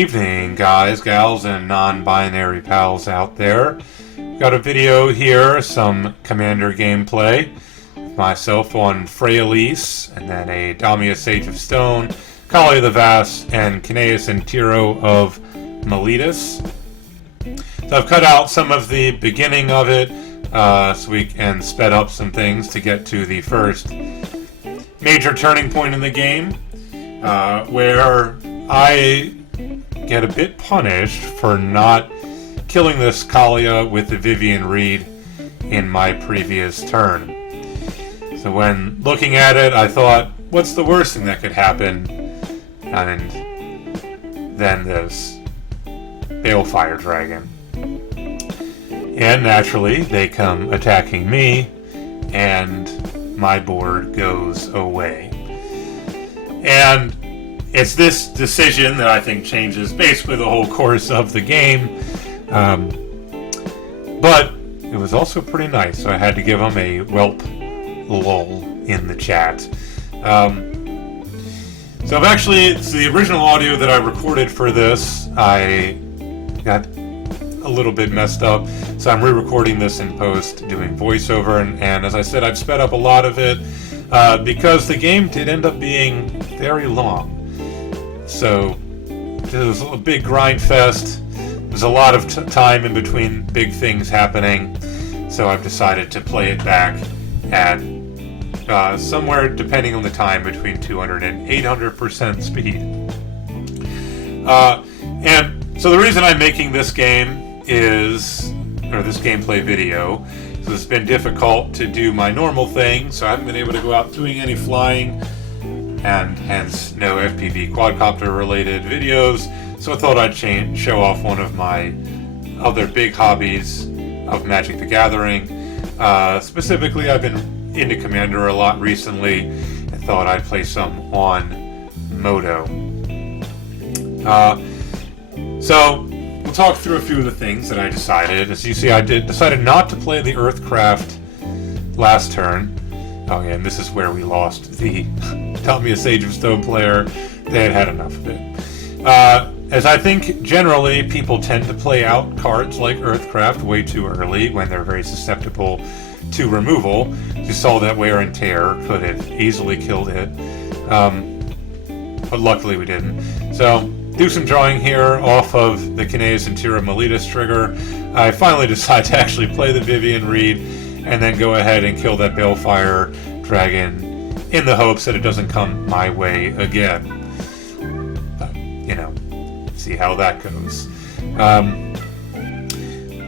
evening, guys, gals, and non-binary pals out there. Got a video here, some Commander gameplay. Myself on Freyalise, and then a Damia Sage of Stone, Kali of the Vast, and Kineas and Tiro of Miletus. So I've cut out some of the beginning of it, so we can sped up some things to get to the first major turning point in the game, where I get a bit punished for not killing this Kalia with the Vivian Reed in my previous turn. So when looking at it, I thought, what's the worst thing that could happen? And then this Balefire Dragon. And naturally, they come attacking me, and my board goes away. And it's this decision that I think changes basically the whole course of the game. But it was also pretty nice, so I had to give them a whelp lol in the chat. So I've actually, it's the original audio that I recorded for this. I got a little bit messed up, so I'm re-recording this in post, doing voiceover, and as I said, I've sped up a lot of it because the game did end up being very long. So it was a big grind fest. There's a lot of time in between big things happening, so I've decided to play it back at somewhere, depending on the time, between 200 and 800% speed. And so the reason I'm making this game is, or this gameplay video, so it's been difficult to do my normal thing, so I haven't been able to go out doing any flying, and hence no FPV quadcopter related videos. So I thought I'd show off one of my other big hobbies of Magic the Gathering. Specifically, I've been into Commander a lot recently, and thought I'd play some on Moto. So we'll talk through a few of the things that I decided. As you see, I decided not to play the Earthcraft last turn. Oh yeah, and this is where we lost the Damia Sage of Stone player. They had had enough of it. As I think generally people tend to play out cards like Earthcraft way too early when they're very susceptible to removal. You saw that Wear and Tear could have easily killed it, but luckily we didn't. So do some drawing here off of the Kineas and Tiro Miletus trigger. I finally decide to actually play the Vivian Reed and then go ahead and kill that Balefire Dragon in the hopes that it doesn't come my way again. But, you know, see how that goes.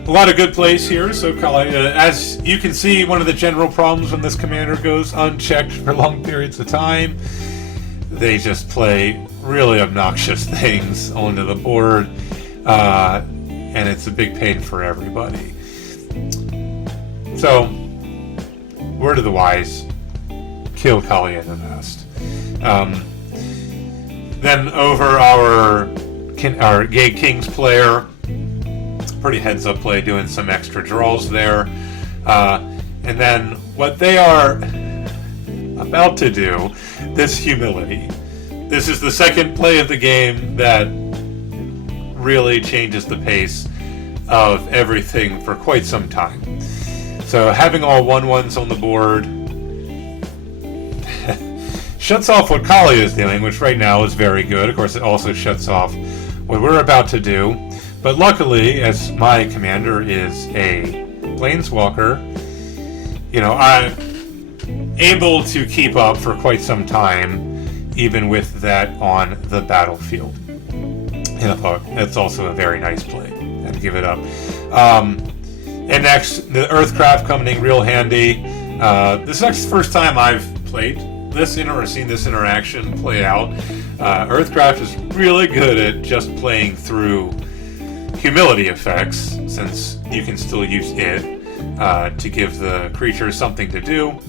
A lot of good plays here, so as you can see, one of the general problems when this commander goes unchecked for long periods of time, they just play really obnoxious things onto the board, and it's a big pain for everybody. So, word of the wise, kill Kali of the Vast. Then over our Gay Kings player, pretty heads-up play, doing some extra draws there. And then what they are about to do, this Humility. This is the second play of the game that really changes the pace of everything for quite some time. So having all 1/1s on the board shuts off what Kali is doing, which right now is very good. Of course, it also shuts off what we're about to do. But luckily, as my commander is a planeswalker, you know, I'm able to keep up for quite some time, even with that on the battlefield. And I thought that's also a very nice play. I had to give it up. And next, the Earthcraft coming in real handy. This is actually the first time I've played this or seen this interaction play out. Earthcraft is really good at just playing through Humility effects, since you can still use it to give the creature something to do,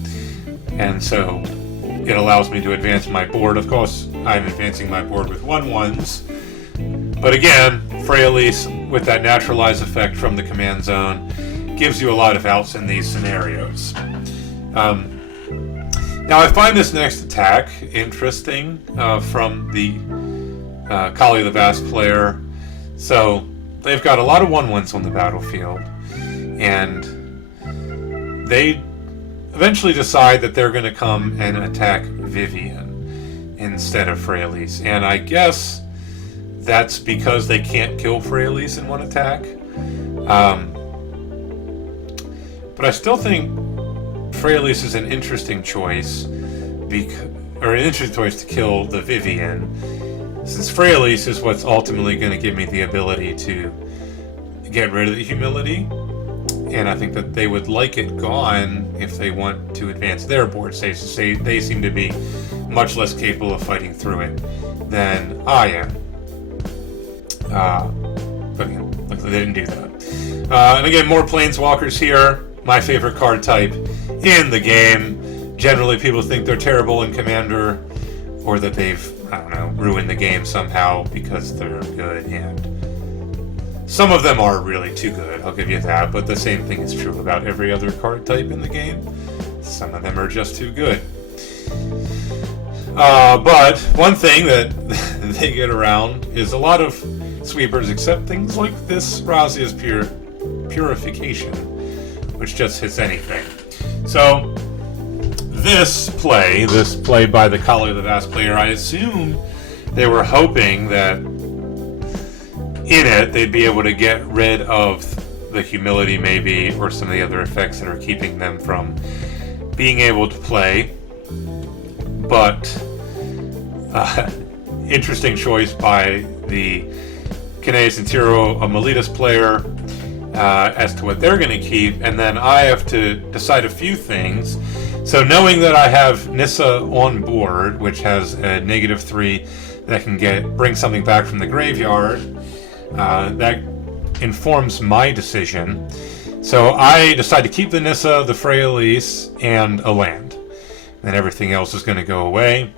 and so it allows me to advance my board. Of course, I'm advancing my board with 1/1s, but again, Freyalise with that naturalize effect from the command zone gives you a lot of outs in these scenarios. Now I find this next attack interesting from the Kali the Vast player. So they've got a lot of 1/1s on the battlefield, and they eventually decide that they're going to come and attack Vivian instead of Freyalise. And I guess that's because they can't kill Freyalise in one attack. But I still think Freyalise is an interesting choice, or an interesting choice to kill the Vivian, since Freyalise is what's ultimately going to give me the ability to get rid of the humility. And I think that they would like it gone if they want to advance their board states. They seem to be much less capable of fighting through it than I am. But again, luckily they didn't do that. And again, more Planeswalkers here. My favorite card type in the game. Generally, people think they're terrible in Commander, or that they've, I don't know, ruined the game somehow because they're good, and some of them are really too good, I'll give you that, but the same thing is true about every other card type in the game. Some of them are just too good. But one thing that they get around is a lot of sweepers accept things like this Razia's Purification, which just hits anything. So this play by the Kali the Vast player, I assume they were hoping that in it they'd be able to get rid of the humility maybe, or some of the other effects that are keeping them from being able to play. But interesting choice by the Kines and Tiro Amelitas player as to what they're going to keep, and then I have to decide a few things. So knowing that I have Nissa on board, which has a -3 that can bring something back from the graveyard, that informs my decision. So I decide to keep the Nissa, the Freyalise, and a land. Then everything else is going to go away.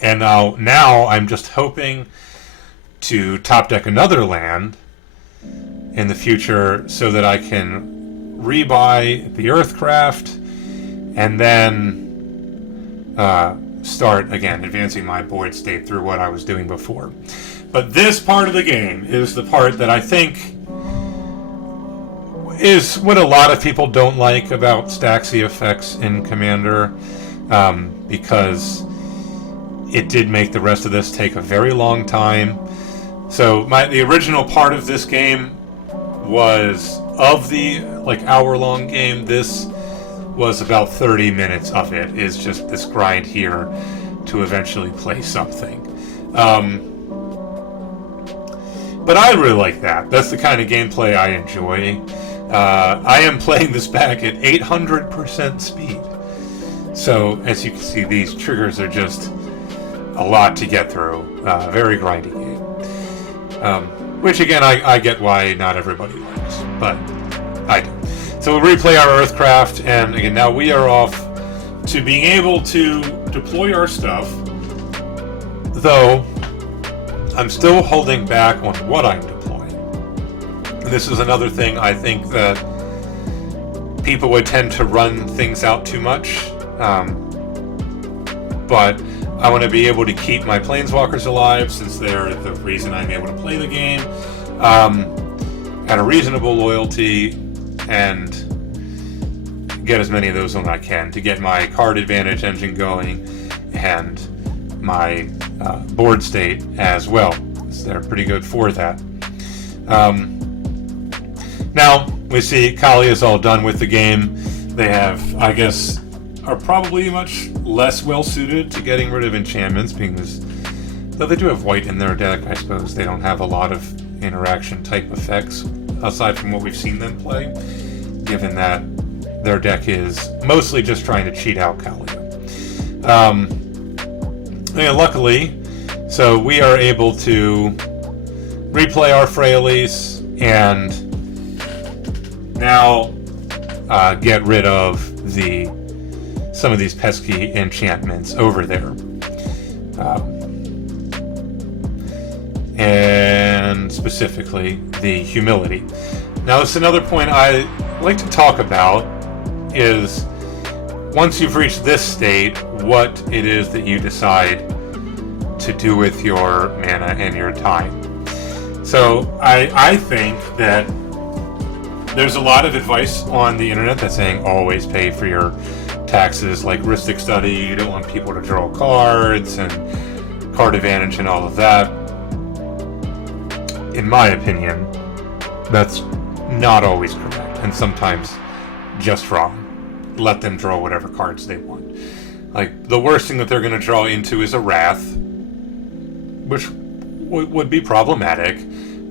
And now I'm just hoping to top deck another land in the future so that I can rebuy the Earthcraft and then start again advancing my board state through what I was doing before. But this part of the game is the part that I think is what a lot of people don't like about Staxi effects in Commander, because it did make the rest of this take a very long time. So the original part of this game was, of the hour-long game, this was about 30 minutes of it, is just this grind here to eventually play something. But I really like that. That's the kind of gameplay I enjoy. I am playing this back at 800% speed. So, as you can see, these triggers are just a lot to get through. Very grindy game. Which, again, I get why not everybody likes, but I do. So we'll replay our Earthcraft, and again, now we are off to being able to deploy our stuff, though I'm still holding back on what I'm deploying. And this is another thing I think that people would tend to run things out too much, but I want to be able to keep my Planeswalkers alive, since they're the reason I'm able to play the game, at a reasonable loyalty, and get as many of those as I can to get my card advantage engine going, and my board state as well. So they're pretty good for that. Now, we see Kali is all done with the game. They have, I guess, are probably much less well-suited to getting rid of enchantments, because though they do have white in their deck, I suppose they don't have a lot of interaction-type effects, aside from what we've seen them play, given that their deck is mostly just trying to cheat out Kalia. And luckily, so we are able to replay our Freyalise and now get rid of some of these pesky enchantments over there. And specifically the humility. Now, this is another point I like to talk about, is once you've reached this state, what it is that you decide to to do with your mana and your time. So I think that there's a lot of advice on the internet that's saying always pay for your taxes, like Ristic Study, you don't want people to draw cards and card advantage and all of that. In my opinion, that's not always correct, and sometimes just wrong. Let them draw whatever cards they want. Like, the worst thing that they're going to draw into is a Wrath, which would be problematic,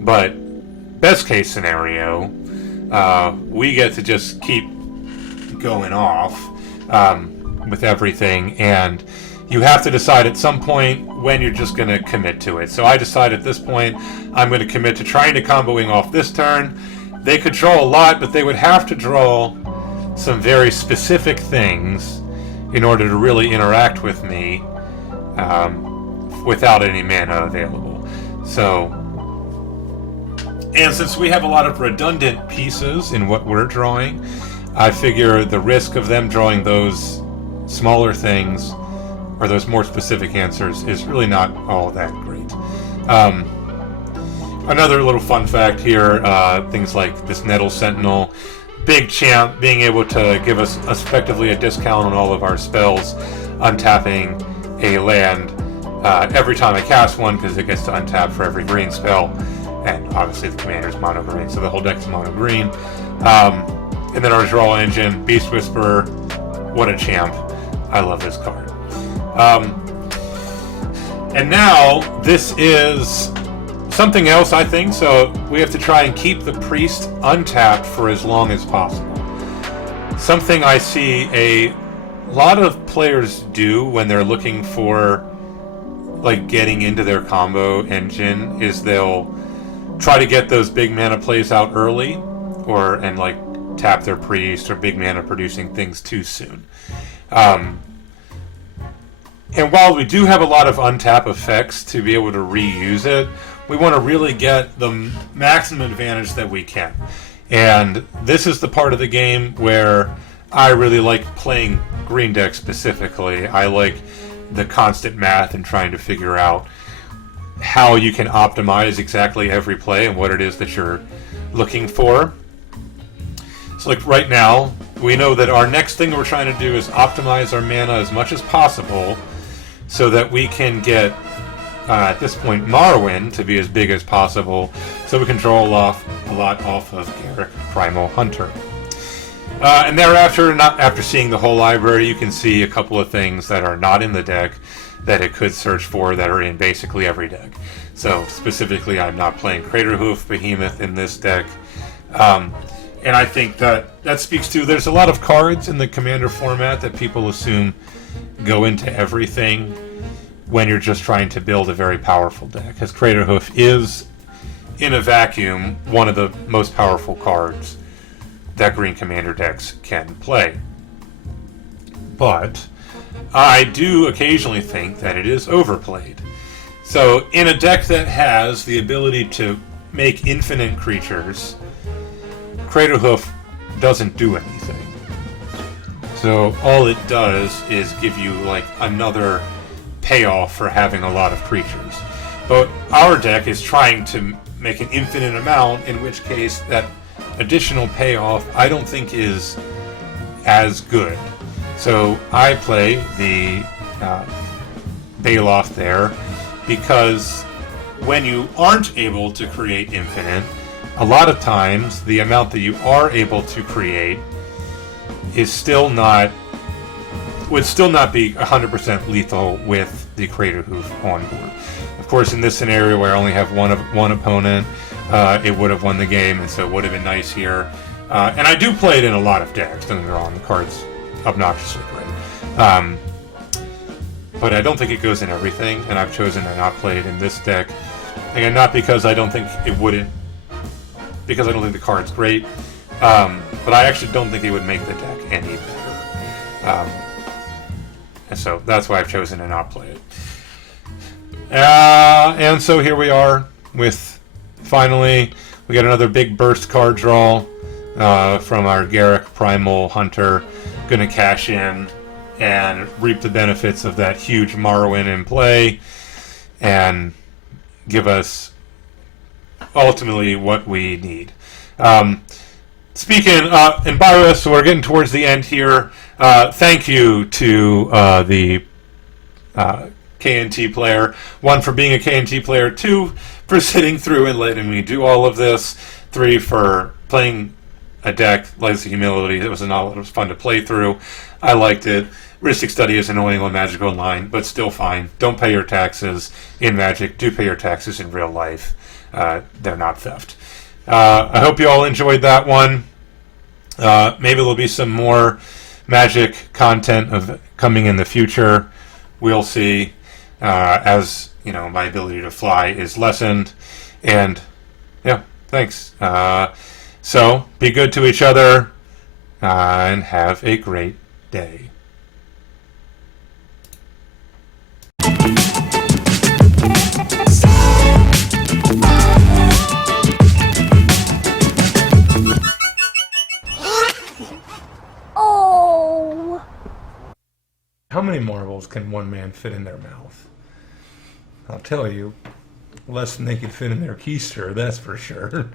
but best case scenario, we get to just keep going off with everything, and you have to decide at some point when you're just going to commit to it. So I decide at this point I'm going to commit to trying to comboing off this turn. They could draw a lot, but they would have to draw some very specific things in order to really interact with me without any mana available. So, and since we have a lot of redundant pieces in what we're drawing, I figure the risk of them drawing those smaller things or those more specific answers is really not all that great. Another little fun fact here, things like this Nettle Sentinel, big champ being able to give us effectively a discount on all of our spells, untapping a land every time I cast one, because it gets to untap for every green spell, and obviously the commander's mono green, so the whole deck's mono green. And then our draw engine, Beast Whisperer, what a champ. I love this card. And now this is something else, I think, so we have to try and keep the priest untapped for as long as possible. Something I see a lot of players do when they're looking for, like, getting into their combo engine is they'll try to get those big mana plays out early, and like tap their priest or big mana producing things too soon. And while we do have a lot of untap effects to be able to reuse it, we want to really get the maximum advantage that we can. And this is the part of the game where I really like playing green deck specifically. I like the constant math and trying to figure out how you can optimize exactly every play and what it is that you're looking for. So like right now, we know that our next thing we're trying to do is optimize our mana as much as possible so that we can get, at this point, Morrowind to be as big as possible so we can draw a lot off of Garruk Primal Hunter. And thereafter, after seeing the whole library, you can see a couple of things that are not in the deck that it could search for that are in basically every deck. So specifically, I'm not playing Craterhoof Behemoth in this deck. And I think that speaks to, there's a lot of cards in the Commander format that people assume go into everything when you're just trying to build a very powerful deck. Because Craterhoof is, in a vacuum, one of the most powerful cards that green Commander decks can play. But I do occasionally think that it is overplayed. So in a deck that has the ability to make infinite creatures, Craterhoof doesn't do anything. So all it does is give you like another payoff for having a lot of creatures. But our deck is trying to make an infinite amount, in which case that additional payoff I don't think is as good. So I play the Baloth there because when you aren't able to create infinite, a lot of times the amount that you are able to create is would still not be 100% lethal with the Craterhoof on board. Of course, in this scenario where I only have one opponent, it would have won the game, and so it would have been nice here. And I do play it in a lot of decks, don't get me wrong, the card's obnoxiously great. But I don't think it goes in everything, and I've chosen to not play it in this deck. Again, not because I don't think it wouldn't, because I don't think the card's great, but I actually don't think it would make the deck any better. And so that's why I've chosen to not play it. And so here we are with, finally, we got another big burst card draw from our Garruk Primal Hunter. Gonna cash in and reap the benefits of that huge Morrowind in play. and give us ultimately what we need. Speaking in Virus, so we're getting towards the end here. Thank you to the KNT player. 1, for being a KNT player. 2, for sitting through and letting me do all of this. 3, for playing a deck, Legacy Humility. It was a novel. It was fun to play through. I liked it. Ristic Study is annoying on Magic Online, but still fine. Don't pay your taxes in Magic. Do pay your taxes in real life. They're not theft. I hope you all enjoyed that one. Maybe there'll be some more Magic content coming in the future. We'll see. As you know, my ability to fly is lessened, and yeah, thanks. So be good to each other, and have a great day. Oh! How many marbles can one man fit in their mouth? I'll tell you, less than they could fit in their keister, that's for sure.